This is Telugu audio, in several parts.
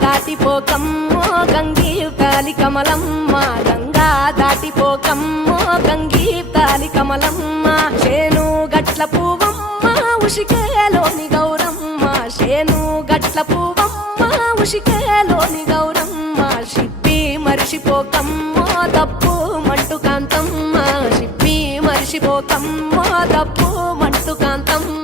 దాటిపోకమ్మో గంగీ తాలి కమలమ్మ, గంగా దాటిపోకమ్మో గంగీ తాలి కమలమ్మ. శేను గట్ల పువ్వమ్మ ఉషికేలోని గౌరమ్మ, శేను గట్ల పువ్వమ్మ ఉషికేలోని గౌరమ్మ. షిప్పి మరిషిపోకమ్మో తప్పు మంటు కాంతమ్మ, షిప్పి మరిషిపోకమ్మో తప్పు మంటు కాంతమ్మ.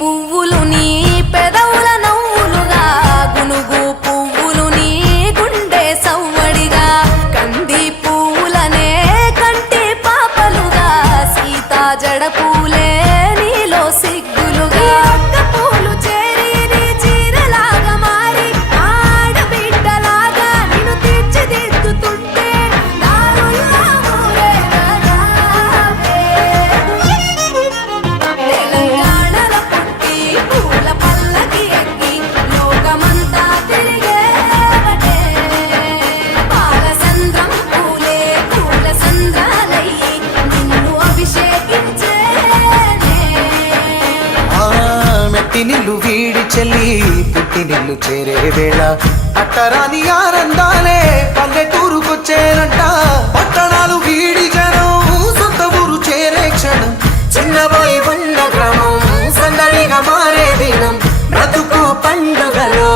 పువ్వులు నీ పెదవుల నవ్వులుగా, గునుగు పువ్వులు నీ గుండె సవ్వడిగా, కంది పువ్వులనే కంటి పాపలుగా, సీతా జడ పూలే నీలో సిగ్గులుగా. పూలు చేరి నీ చీరలాగా మారి ఆడబిడ్డలాగా నిన్ను తీర్చిదిద్దుతుంటే దారుల్లా నిల్లు వీడి చెల్లి పుట్టి నిల్లు చేరే వేళ అట్టరాని ఆనందాలే పల్లెటూరుకొచ్చేనంట. పట్టణాలు వీడి జనం సొంత ఊరు చేరే క్షణం, చిన్నబోయి బండ గ్రామం సందడిగా మారే దినం, బ్రతుకు పండుగలో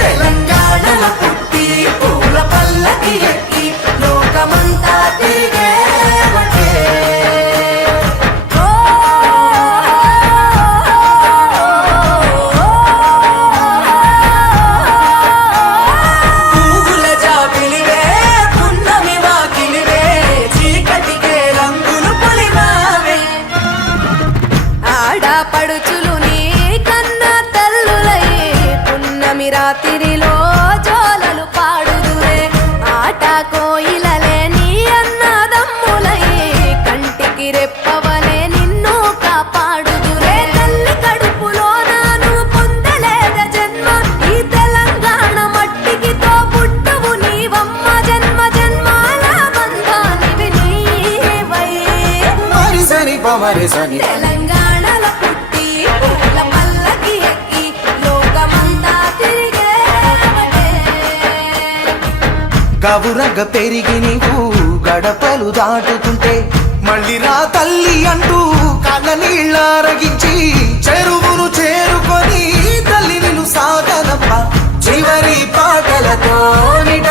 తెలంగాణల పుట్టి పూల పల్లకి ఎక్కి లోకమంతా తిరిగే పడుచులు నీ కన్న తల్లులై పున్నమి రాత్రిలో జోలలు పాడుదురే, ఆట కోయిలలే నీ అన్నదమ్ములై కంటికి రెప్పవలే నిన్ను కాపాడుదురే. తల్లి కడుపులో నాను పొందలేద జన్మ, ఈ తెలంగాణ మట్టికి తో పుట్టువు నీవమ్మ, జన్మ జన్మాల బంధానివి నీవై. మరిసని పమరిసని తెలంగాణల పుట్టి పూల పల్లకి ఎక్కి లోకమంతా తిరిగే గవురగ పెరిగి నీవు గడపలు దాటుతుంటే మళ్ళీ రా తల్లి అంటూ కళ్ళ నీళ్ళారగించి చెరువును చేరుకొని తల్లి నిన్ను సాగనప్ప చివరి పాటలతో నిట